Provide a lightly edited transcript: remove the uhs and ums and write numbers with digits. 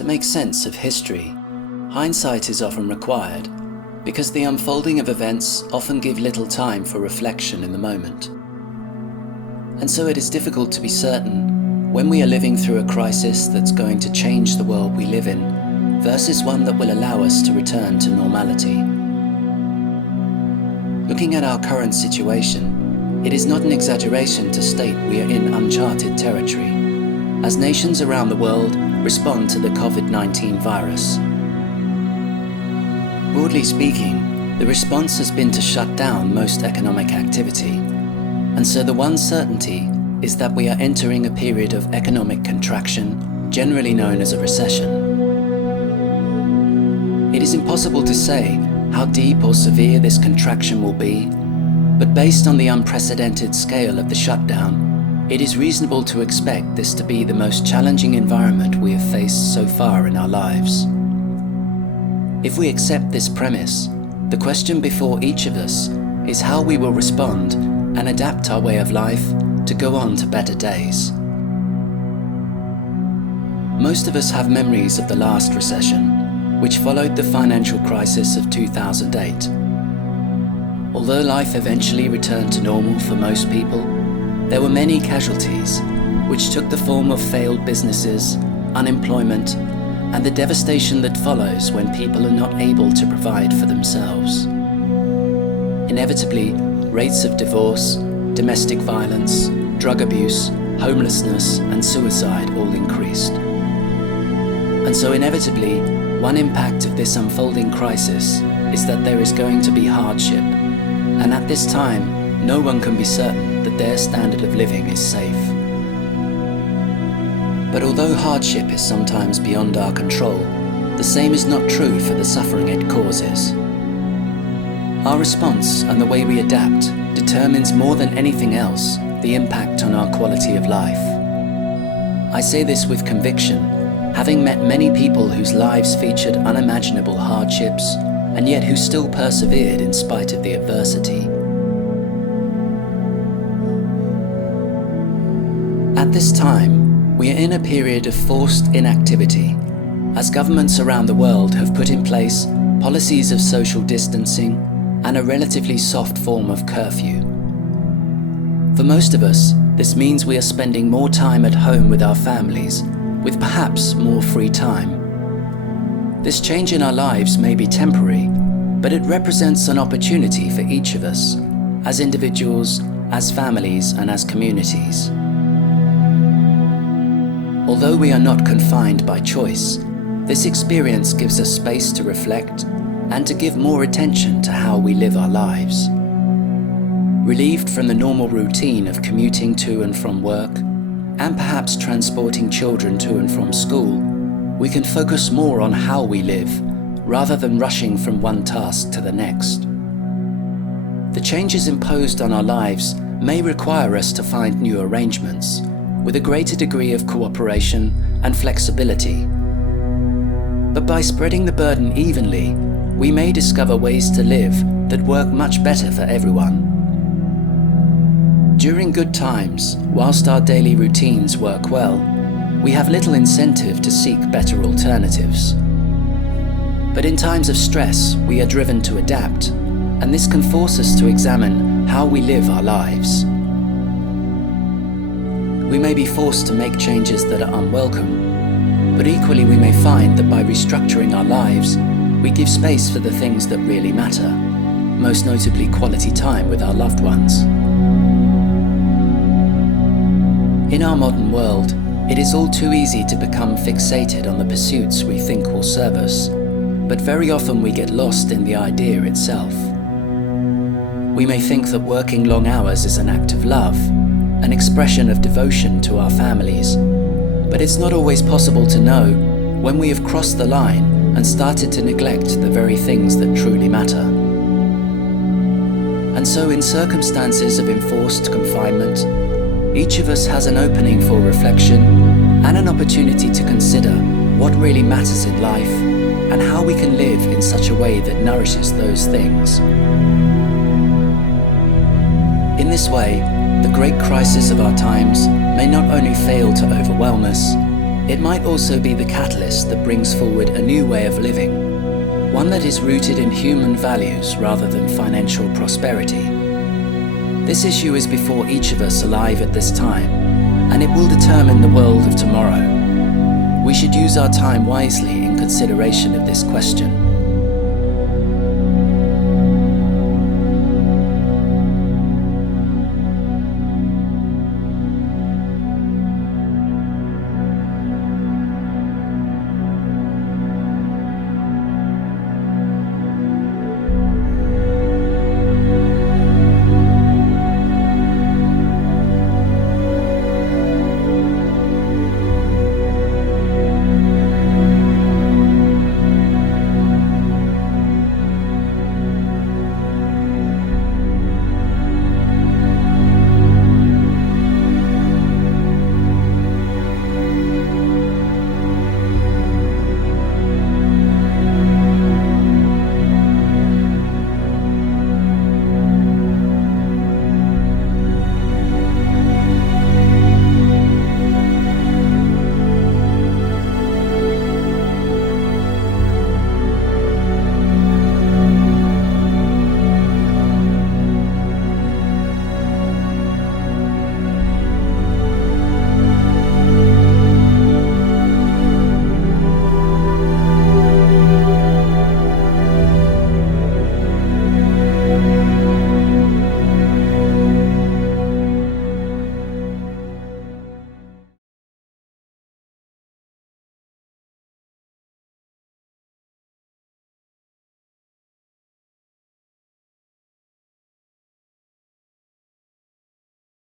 To make sense of history, hindsight is often required because the unfolding of events often give little time for reflection in the moment. And so it is difficult to be certain when we are living through a crisis that's going to change the world we live in versus one that will allow us to return to normality. Looking at our current situation, it is not an exaggeration to state we are in uncharted territory as nations around the world respond to the COVID-19 virus. Broadly speaking, the response has been to shut down most economic activity, and so the one certainty is that we are entering a period of economic contraction, generally known as a recession. It is impossible to say how deep or severe this contraction will be, but based on the unprecedented scale of the shutdown, it is reasonable to expect this to be the most challenging environment we have faced so far in our lives. If we accept this premise, the question before each of us is how we will respond and adapt our way of life to go on to better days. Most of us have memories of the last recession, which followed the financial crisis of 2008. Although life eventually returned to normal for most people, there were many casualties, which took the form of failed businesses, unemployment, and the devastation that follows when people are not able to provide for themselves. Inevitably, rates of divorce, domestic violence, drug abuse, homelessness, and suicide all increased. And so inevitably, one impact of this unfolding crisis is that there is going to be hardship, and at this time, no one can be certain that their standard of living is safe. But although hardship is sometimes beyond our control, the same is not true for the suffering it causes. Our response and the way we adapt determines more than anything else the impact on our quality of life. I say this with conviction, having met many people whose lives featured unimaginable hardships and yet who still persevered in spite of the adversity. At this time, we are in a period of forced inactivity, as governments around the world have put in place policies of social distancing and a relatively soft form of curfew. For most of us, this means we are spending more time at home with our families, with perhaps more free time. This change in our lives may be temporary, but it represents an opportunity for each of us, as individuals, as families, and as communities. Although we are not confined by choice, this experience gives us space to reflect and to give more attention to how we live our lives. Relieved from the normal routine of commuting to and from work, and perhaps transporting children to and from school, we can focus more on how we live, rather than rushing from one task to the next. The changes imposed on our lives may require us to find new arrangements, with a greater degree of cooperation and flexibility. But by spreading the burden evenly, we may discover ways to live that work much better for everyone. During good times, whilst our daily routines work well, we have little incentive to seek better alternatives. But in times of stress, we are driven to adapt, and this can force us to examine how we live our lives. We may be forced to make changes that are unwelcome, but equally we may find that by restructuring our lives, we give space for the things that really matter, most notably quality time with our loved ones. In our modern world, it is all too easy to become fixated on the pursuits we think will serve us, but very often we get lost in the idea itself. We may think that working long hours is an act of love, an expression of devotion to our families, but it's not always possible to know when we have crossed the line and started to neglect the very things that truly matter. And so in circumstances of enforced confinement, each of us has an opening for reflection and an opportunity to consider what really matters in life and how we can live in such a way that nourishes those things. In this way, the great crisis of our times may not only fail to overwhelm us, It might also be the catalyst that brings forward a new way of living, one that is rooted in human values rather than financial prosperity. This issue is before each of us alive at this time, and it will determine the world of tomorrow. We should use our time wisely in consideration of this question.